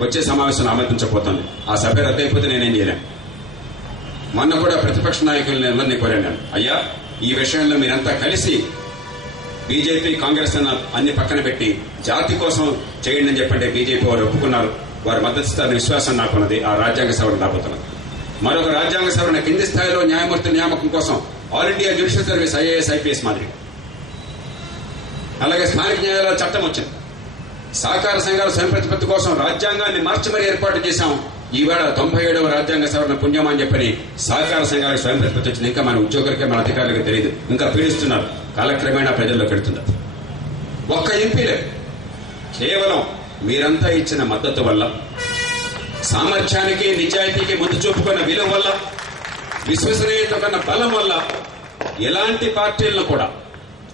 వచ్చే సమావేశంలో ఆమంత్రించబోతోంది ఆ సభ రద్దయిపోతే నేనేం చేయలేను. మొన్న కూడా ప్రతిపక్ష నాయకులను ఎవరిని కోరాను? నేను. అయ్యా ఈ విషయంలో మీరంతా కలిసి బీజేపీ కాంగ్రెస్ అన్న అన్ని పక్కన పెట్టి జాతి కోసం చేయండి అని చెప్పంటే బీజేపీ వారు ఒప్పుకున్నారు. వారు మద్దతు ఇస్తారని విశ్వాసం నాకున్నది ఆ రాజ్యాంగ సవరణ రాబోతున్నది. మరొక రాజ్యాంగ సవరణ కింది స్థాయిలో న్యాయమూర్తి నియామకం కోసం all India judicial service IAS IPS మాదిరి. అలాగే స్థానిక న్యాయాలయాల చట్టం వచ్చింది. సహకార సంఘాల స్వయం ప్రతిపత్తి కోసం రాజ్యాంగాన్ని మార్చి మరీ ఏర్పాటు చేశాం. ఈవేళ తొంభై ఏడవ రాజ్యాంగ సవరణ పుణ్యం అని చెప్పని సహకార సంఘాలకు స్వయం ప్రతిపత్తి వచ్చింది ఇంకా మన ఉద్యోగులకే మన అధికారులకు తెలియదు. ఇంకా పీడిస్తున్నారు. కాలక్రమేణా ప్రజల్లో పెడుతున్నారు ఒక్క ఎంపీలే. కేవలం మీరంతా ఇచ్చిన మద్దతు వల్ల సామర్థ్యానికి నిజాయితీకి ముందు చూపుకున్న విలువ వల్ల విశ్వసనీయత కన్న బలం వల్ల ఎలాంటి పార్టీలను కూడా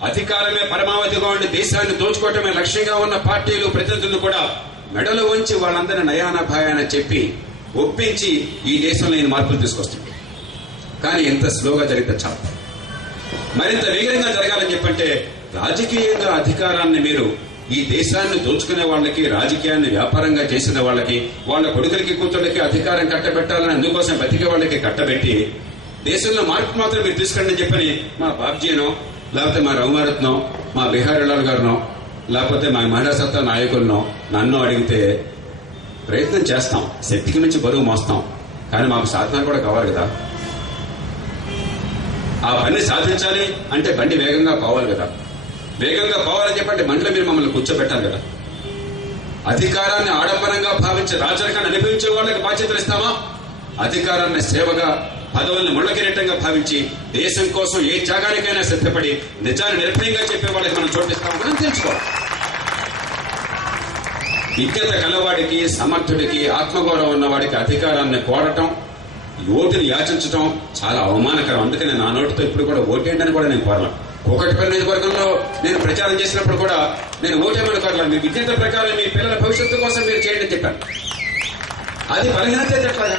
అధికారమే పరమావధిగా ఉండి దేశాన్ని దోచుకోవటమే లక్ష్యంగా ఉన్న పార్టీలు ప్రతినిధులు కూడా మెడలు వంచి వాళ్ళందరినీ నయాన భయాన చెప్పి ఒప్పించి ఈ దేశంలో నేను మార్పులు తీసుకొస్తుంది కానీ ఎంత స్లోగా జరిగితే చాలు. మరింత వేగంగా జరగాలని చెప్పంటే రాజకీయంగా అధికారాన్ని మీరు ఈ దేశాన్ని దోచుకునే వాళ్ళకి రాజకీయాన్ని వ్యాపారంగా చేసిన వాళ్ళకి వాళ్ళ కొడుకులకి కూతుళ్ళకి అధికారం కట్టబెట్టాలని అందుకోసం బతికే వాళ్ళకి కట్టబెట్టి దేశంలో మార్పు మాత్రం మీరు తీసుకురండి చెప్పని మా బాబ్జీనో లేకపోతే మా రఘుమారత్నం మా బిహారీలాల్ గారినో లేకపోతే మా మహిళా సత్తా నాయకులనో నన్ను అడిగితే ప్రయత్నం చేస్తాం. శక్తికి మించి బరువు మోస్తాం. కానీ మాకు సాధన కూడా కావాలి కదా. ఆ పని సాధించాలి అంటే బండి వేగంగా పోవాలి కదా. వేగంగా పోవాలని చెప్పంటే బండిలో మీరు మమ్మల్ని కూర్చోబెట్టాలి కదా. అధికారాన్ని ఆడంబరంగా భావించి రాజరికాన్ని అనుభవించే వాళ్ళకి బాధ్యతలు ఇస్తామా? అధికారాన్ని సేవగా పదవులను ముళ్ళకిరీటంగా భావించి దేశం కోసం ఏ త్యాగానికైనా సిద్ధపడి నిజాన్ని నిర్భయంగా చెప్పే వాళ్ళకి మనం చోటిస్తాం మనం తెలుసుకోవాలి. విజ్ఞత కలవాడికి సమర్థుడికి ఆత్మగౌరవం ఉన్నవాడికి అధికారాన్ని కోరటం ఓటుని యాచించటం చాలా అవమానకరం. అందుకని నా నోటితో ఇప్పుడు కూడా ఓటేయండి అని కూడా నేను కోరలా ఒకటిపల్లి నియోజకవర్గంలో నేను ప్రచారం చేసినప్పుడు కూడా నేను ఓటేమని కోరలేదు మీ విజ్ఞత ప్రకారం మీ పిల్లల భవిష్యత్తు కోసం మీరు చేయండి చెప్పాను. అది బలహీనత ఎట్లాగా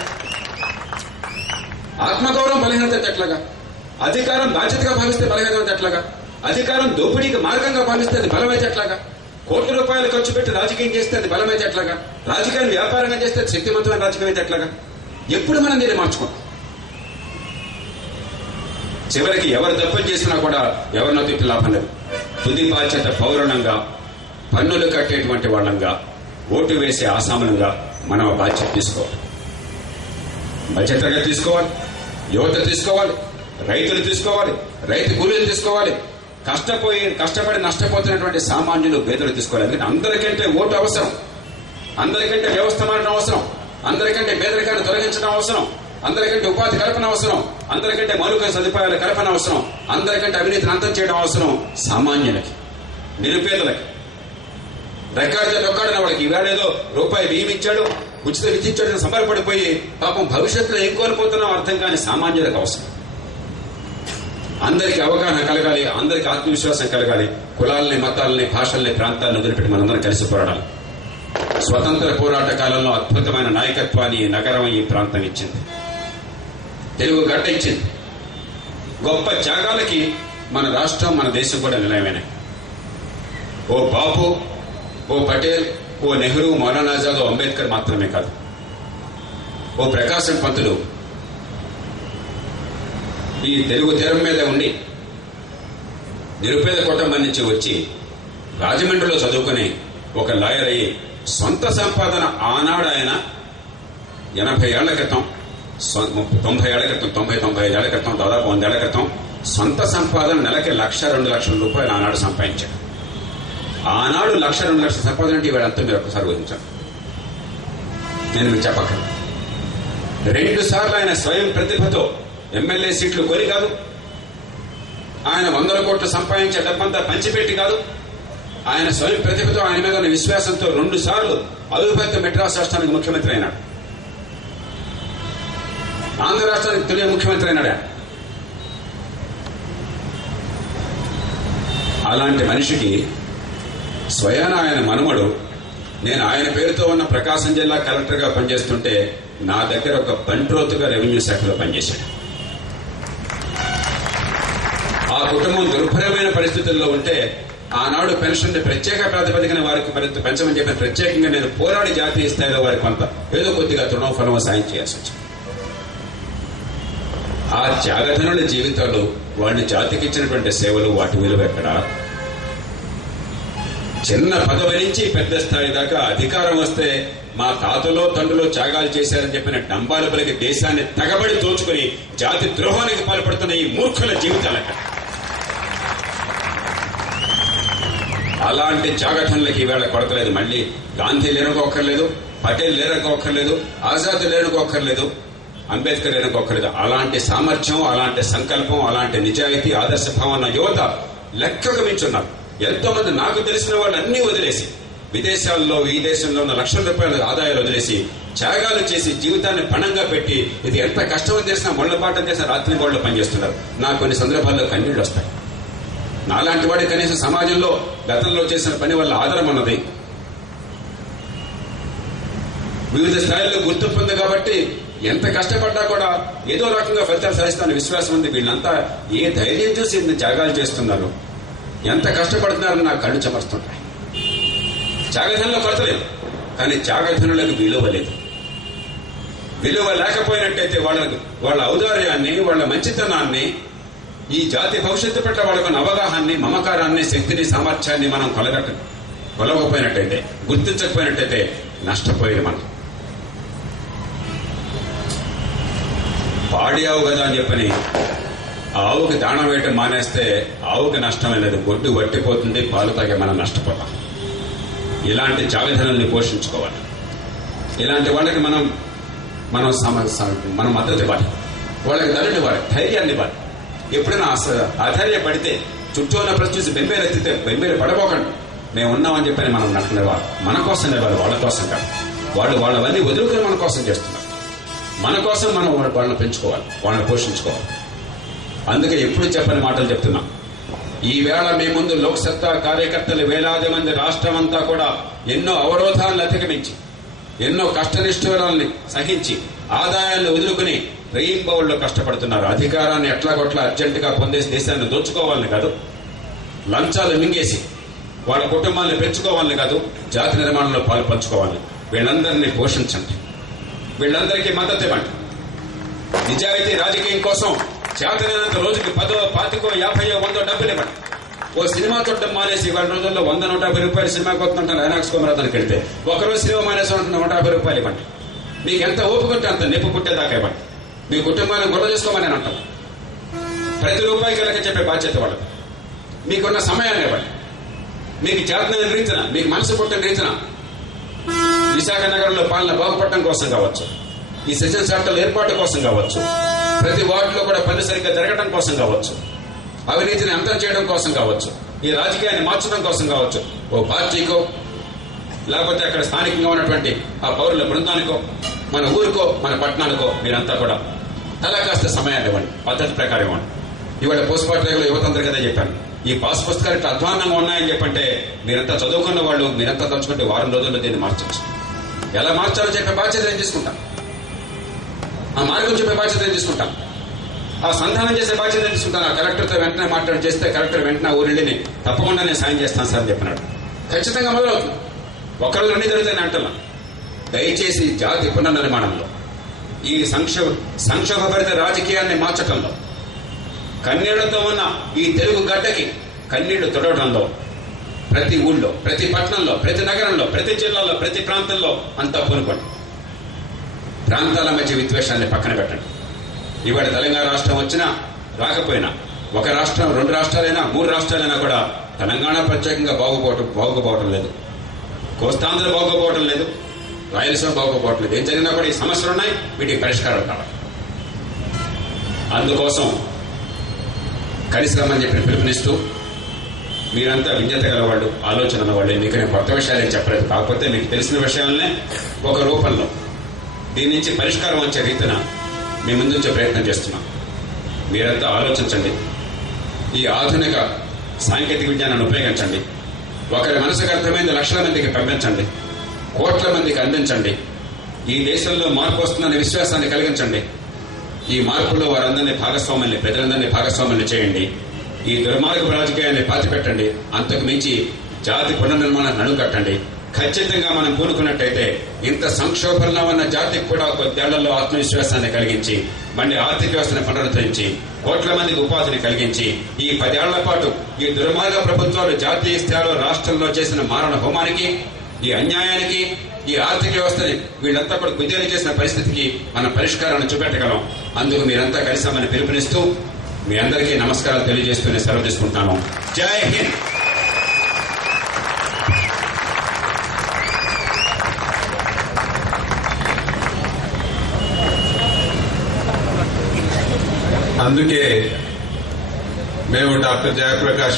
ఆత్మగౌరవం బలహీనత ఎట్లాగా? అధికారం బాధ్యతగా భావిస్తే బలహీనత ఎట్లాగా? అధికారం దోపిడీకి మార్గంగా భావిస్తే అది బలమైతే ఎట్లాగా? కోట్ల రూపాయలు ఖర్చు పెట్టి రాజకీయం చేస్తే అది బలమైతే ఎట్లాగా? రాజకీయాన్ని వ్యాపారంగా చేస్తే శక్తివంతమైన రాజకీయం అయితే ఎట్లాగా? ఎప్పుడు మనం దీన్ని మార్చుకుంటాం చివరికి ఎవరు తప్పులు చేసినా కూడా ఎవరినో తిప్పి లాభం లేదు. తుది బాధ్యత పౌరుణంగా పన్నులు కట్టేటువంటి వాళ్ళంగా ఓటు వేసే ఆసామనంగా మనం ఆ బాధ్యత తీసుకోవాలి. బాధ్యతగా తీసుకోవాలి. యువత తీసుకోవాలి రైతులు తీసుకోవాలి రైతు కూలీలు తీసుకోవాలి. కష్టపోయి కష్టపడి నష్టపోతున్నటువంటి సామాన్యులు పేదలు తీసుకోవాలి. ఎందుకంటే అందరికంటే ఓటు అవసరం. అందరికంటే వ్యవస్థ మారడం అవసరం. అందరికంటే పేదరికాన్ని తొలగించడం అవసరం. అందరికంటే ఉపాధి కల్పన అవసరం. అందరికంటే మౌలిక సదుపాయాల కల్పన అవసరం. అందరికంటే అవినీతిని అంతం చేయడం అవసరం. సామాన్యులకి నిరుపేదలకి. రికార్డు డొక్కాడిన వాడికి ఈవేళ ఏదో రూపాయి బియ్యం ఇచ్చాడు. ఉచిత విద్యుత్ సంబరపడిపోయి పాపం భవిష్యత్తులో ఏం కోల్పోతున్నాం అర్థం కాని సామాన్యులకు అవసరం. అందరికీ అవగాహన కలగాలి అందరికీ ఆత్మవిశ్వాసం కలగాలి కులాలని మతాలని భాషల్ని ప్రాంతాలను వదిలిపెట్టి మనందరం కలిసి పోరాడాలి. స్వతంత్ర పోరాట కాలంలో అద్భుతమైన నాయకత్వాన్ని ఈ నగరం ఈ ప్రాంతం ఇచ్చింది. తెలుగు గడ్డ ఇచ్చింది. గొప్ప త్యాగాలకి మన రాష్ట్రం మన దేశం కూడా నిలయమైనాయి ఓ బాపు ఓ పటేల్ ఓ నెహ్రూ మౌలానా ఆజాద్ ఓ అంబేద్కర్ మాత్రమే కాదు. ఓ ప్రకాశం పంతులు ఈ తెలుగు తీరం మీద ఉండి నిరుపేద కుటుంబం నుంచి వచ్చి రాజమండ్రిలో చదువుకుని ఒక లాయర్ అయ్యి సొంత సంపాదన ఆనాడు ఆయన ఎనభై ఏళ్ళ క్రితం తొంభై ఏళ్ళ క్రితం తొంభై తొంభై ఐదు ఏళ్ళ క్రితం దాదాపు వంద ఏళ్ళ క్రితం సొంత సంపాదన నెలకి లక్ష రెండు లక్షల రూపాయలు ఆనాడు సంపాదించాడు. ఆనాడు లక్ష రెండు లక్షల సంపాదన అంటే వీళ్ళంతా మీరు ఒక్కసారి ఊహించాం నేను మీకు చెప్పక రెండు సార్లు ఆయన స్వయం ప్రతిభతో ఎమ్మెల్యే సీట్లు కొని కాదు. ఆయన వందల కోట్లు సంపాదించే డబ్బంతా పంచిపెట్టి కాదు. ఆయన స్వయం ప్రతిభతో ఆయన మీద ఉన్న విశ్వాసంతో రెండు సార్లు అవిభక్త మెడ్రాస్ రాష్ట్రానికి ముఖ్యమంత్రి అయినాడు. ఆంధ్ర రాష్ట్రానికి తొలి ముఖ్యమంత్రి అయినాడు అలాంటి మనిషికి స్వయాన ఆయన మనుమడు నేను ఆయన పేరుతో ఉన్న ప్రకాశం జిల్లా కలెక్టర్గా పనిచేస్తుంటే నా దగ్గర ఒక బంట్రోతుగా రెవెన్యూ శాఖలో పనిచేశాడు. ఆ కుటుంబం దుర్భరమైన పరిస్థితుల్లో ఉంటే ఆనాడు పెన్షన్ ప్రత్యేక ప్రాతిపదికన వారికి పెంచమని చెప్పిన ప్రత్యేకంగా నేను పోరాడి జాతీయ స్థాయిలో వారికి కొంత ఏదో కొద్దిగా తృణం ఫలం సాయం చేయాల్సి వచ్చింది. ఆ త్యాగధనుల జీవితాలు వాళ్ళు జాతికి ఇచ్చినటువంటి సేవలు వాటి విలువ ఎక్కడ? చిన్న పదవి నుంచి పెద్ద స్థాయి దాకా అధికారం వస్తే మా తాతలో తండ్రులో త్యాగాలు చేశారని చెప్పిన డంబాల బలికి దేశాన్ని తగబడి దోచుకుని జాతి ద్రోహానికి పాల్పడుతున్న ఈ మూర్ఖుల జీవితాలక అలాంటి త్యాగధనులకి ఈవేళ కొడతలేదు మళ్ళీ గాంధీ లేనుకోక్కర్లేదు పటేల్ లేనుకోక్కర్లేదు ఆజాద్ లేనుకోక్కర్లేదు అంబేద్కర్ లేనుకోక్కర్లేదు. అలాంటి సామర్థ్యం అలాంటి సంకల్పం అలాంటి నిజాయితీ ఆదర్శ భావన యువత లెక్కకు మించున్నారు. ఎంతో మంది నాకు తెలిసిన వాళ్ళు అన్ని వదిలేసి విదేశాల్లో ఈ దేశంలో ఉన్న లక్షల రూపాయల ఆదాయాలు వదిలేసి త్యాగాలు చేసి జీవితాన్ని పణంగా పెట్టి ఇది ఎంత కష్టం చేసినా మొళ్ళపాటం చేసినా రాత్రి గోళ్ళు పనిచేస్తున్నారు. నాకు కొన్ని సందర్భాల్లో కన్నీళ్ళు వస్తాయి. నాలాంటి వాడి కనీసం సమాజంలో గతంలో చేసిన పని వల్ల ఆదరం ఉన్నది వివిధ స్థాయిల్లో గుర్తింపు ఉంది కాబట్టి ఎంత కష్టపడ్డా కూడా ఏదో రకంగా ఫలితాలు సాధిస్తాన విశ్వాసం ఉంది. వీళ్ళంతా ఏ ధైర్యం చూసి ఇన్ని త్యాగాలు చేస్తున్నారు? ఎంత కష్టపడుతున్నారని నాకు కళ్ళు చెమరుస్తుంటాయి. త్యాగధనంలో కొరతలేదు కానీ జాగధనులకు విలువ లేదు. విలువ లేకపోయినట్టయితే వాళ్ళకి వాళ్ళ ఔదార్యాన్ని వాళ్ళ మంచితనాన్ని ఈ జాతి భవిష్యత్తు పట్ల వాళ్ళకున్న అవగాహాన్ని మమకారాన్ని శక్తిని సామర్థ్యాన్ని మనం కొలగట్ట కొలవకపోయినట్టయితే గుర్తించకపోయినట్టయితే నష్టపోయేది మనం. పాడి ఆవు కదా అని చెప్పని ఆవుకి దాణం వేయటం మానేస్తే ఆవుకి నష్టం అనేది గొడ్డు వట్టిపోతుంది పాలు తాగే మనం నష్టపోతాం. ఇలాంటి జావిధనల్ని పోషించుకోవాలి. ఇలాంటి వాళ్ళకి మనం మనం సమ- మనం మద్దతు ఇవ్వాలి. వాళ్ళకి ధరలు ఇవ్వాలి ధైర్యాన్ని ఇవ్వాలి. ఎప్పుడైనా అస- అధైర్యపడితే చుట్టూ ఉన్న ప్రతి చూసి బెంబేలు ఎత్తితే బెంబేలు పడబోకండి. మేము ఉన్నామని చెప్పని మనం నటనేవారు మన కోసం ఇవ్వాలి వాళ్ళ కోసం కాదు. వాళ్ళు వాళ్ళవన్నీ వదులుకొని మన కోసం చేస్తున్నారు. మన కోసం మనం వాళ్ళని పెంచుకోవాలి వాళ్ళని పోషించుకోవాలి. అందుకే ఎప్పుడు చెప్పని మాటలు చెప్తున్నా. ఈ వేళ మీ ముందు లోక్సత్తా కార్యకర్తలు వేలాది మంది రాష్ట్రం అంతా కూడా ఎన్నో అవరోధాలను అధిగమించి ఎన్నో కష్టనిష్ఠురాలని సహించి ఆదాయాన్ని వదులుకుని రెయింబౌల్లో కష్టపడుతున్నారు. అధికారాన్ని ఎట్లాగొట్లా అర్జెంటుగా పొందేసి దేశాన్ని దోచుకోవాలని కాదు. లంచాలు మింగేసి వాళ్ళ కుటుంబాన్ని పెంచుకోవాలని కాదు జాతి నిర్మాణంలో పాలు పంచుకోవాలి. వీళ్ళందరినీ పోషించండి. వీళ్ళందరికీ మద్దతు ఇవ్వండి. నిజాయితీ రాజకీయం కోసం చేతనైనంత రోజుకి పదో పాతికో యాభై వందో డబ్బులు ఇవ్వండి. ఓ సినిమా చూడడం మానేసి వాళ్ళ రోజుల్లో వంద నూట యాభై రూపాయలు సినిమాకి వస్తుంటాను ఐనాక్స్ కుమరాదానికి వెళ్తే. ఒకరోజు సినిమా మానేసి ఉంటుంది నూట యాభై రూపాయలు ఇవ్వండి. మీకు ఎంత ఓపుకుంటే అంత నిప్పు పుట్టేదాకా ఇవ్వండి. మీ కుటుంబాన్ని గొడవ చేసుకోమని నేను అంటాను. ప్రతి రూపాయికి లెక్క చెప్పే బాధ్యత వాళ్ళది. మీకున్న సమయాన్ని ఇవ్వండి. మీకు చేతనైన రీతిన మీకు మనసు పుట్టిన రీతిన విశాఖ నగరంలో పాలన బాగుపడటం కోసం కావచ్చు. ఈ సెషన్ సెంటర్ల ఏర్పాటు కోసం కావచ్చు. ప్రతి వార్డులో కూడా పని సరిగ్గా జరగడం కోసం కావచ్చు. అవినీతిని అంతం చేయడం కోసం కావచ్చు. ఈ రాజకీయాన్ని మార్చడం కోసం కావచ్చు. ఓ పార్టీకో లేకపోతే అక్కడ స్థానికంగా ఉన్నటువంటి ఆ పౌరుల బృందానికో మన ఊరికో మన పట్టణానికో మీరంతా కూడా అలా కాస్త సమయాన్ని ఇవ్వండి పద్ధతి ప్రకారం ఇవ్వండి. ఇవాళ పోస్ట్ మార్టం యువతంత్ర కదా చెప్పాను. ఈ పాస్ పుస్తకాలు ఇట్లా అధ్వానంగా ఉన్నాయని చెప్పంటే మీరంతా చదువుకున్న వాళ్ళు మీరంతా తలుచుకుంటే వారం రోజుల్లో దీన్ని మార్చచ్చు. ఎలా మార్చాలో చెప్పే బాధ్యత నేను తీసుకుంటాను ఆ మార్గం చెప్పే బాధ్యత నేను తీసుకుంటాను. ఆ సంధానం చేసే బాధ్యత నేను తీసుకుంటాను. ఆ కలెక్టర్తో వెంటనే మాట్లాడి చేస్తే కలెక్టర్ వెంటనే ఊరెళ్ళిని తప్పకుండా నేను సాయం చేస్తాను సార్ అని చెప్పినాడు. ఖచ్చితంగా మొదలవుతుంది. ఒకళ్ళు అన్ని జరుగుతాయని అంటున్నా. దయచేసి జాతి పునర్నిర్మాణంలో ఈ సంక్షోభ సంక్షోభభరిత రాజకీయాన్ని మార్చటంలో కన్నీళ్ళతో ఉన్న ఈ తెలుగు గడ్డకి కన్నీళ్ళు తొడవడంలో ప్రతి ఊళ్ళో ప్రతి పట్టణంలో ప్రతి నగరంలో ప్రతి జిల్లాలో ప్రతి ప్రాంతంలో అంతా పూనుకోండి. ప్రాంతాల మధ్య విద్వేషాన్ని పక్కన పెట్టండి. ఇవాళ తెలంగాణ రాష్ట్రం వచ్చినా రాకపోయినా ఒక రాష్ట్రం రెండు రాష్ట్రాలైనా మూడు రాష్ట్రాలైనా కూడా తెలంగాణ ప్రత్యేకంగా బాగుపోవటం బాగుపోవటం లేదు. కోస్తాంధ్ర బాగుపోవటం లేదు. రాయలసీమ బాగుపోవటం లేదు. ఏం జరిగినా కూడా ఈ సమస్యలు ఉన్నాయి వీటికి పరిష్కారం కావాలి. అందుకోసం కలిసి రమ్మని చెప్పి పిలుపునిస్తూ మీరంతా విజ్ఞత గలవాళ్ళు ఆలోచన వాళ్ళు మీకు నేను కొత్త విషయాలు ఏం చెప్పలేదు. కాకపోతే మీకు తెలిసిన విషయాలనే ఒక రూపంలో దీని నుంచి పరిష్కారం వచ్చే రీతిన మీ ముందుంచే ప్రయత్నం చేస్తున్నాం. మీరంతా ఆలోచించండి. ఈ ఆధునిక సాంకేతిక విజ్ఞానాన్ని ఉపయోగించండి. ఒకరి మనసుకు అర్థమైంది లక్షల మందికి పంపించండి. కోట్ల మందికి అందించండి. ఈ దేశంలో మార్పు వస్తుందనే విశ్వాసాన్ని కలిగించండి. ఈ మార్పులో వారందరినీ భాగస్వాముల్ని ప్రజలందరినీ భాగస్వాముల్ని చేయండి. ఈ దుర్మార్గపు రాజకీయాన్ని పాతిపెట్టండి. అంతకు మించి జాతి పునర్నిర్మాణాన్ని అణుకట్టండి. ఖచ్చితంగా మనం కోరుకున్నట్టయితే ఇంత సంక్షోభంలో ఉన్న జాతికి కూడా కొద్దేళ్ళలో ఆత్మవిశ్వాసాన్ని కలిగించి మళ్ళీ ఆర్థిక వ్యవస్థను పునరుద్ధరించి కోట్ల మందికి ఉపాధిని కలిగించి ఈ పదేళ్ళ పాటు ఈ దుర్మార్గ ప్రభుత్వాలు జాతీయ స్థాయిలో రాష్ట్రంలో చేసిన మారణ హోమానికి ఈ అన్యాయానికి ఈ ఆర్థిక వ్యవస్థని వీళ్ళంతా కూడా కుదేలు చేసిన పరిస్థితికి మనం పరిష్కారాన్ని చూపెట్టగలం. అందుకు మీరంతా కలిసామని పిలుపునిస్తూ మీ అందరికీ నమస్కారాలు తెలియజేస్తూనే సెలవు తీసుకుంటాను జై హింద్! అందుకే మేము డాక్టర్ జయప్రకాష్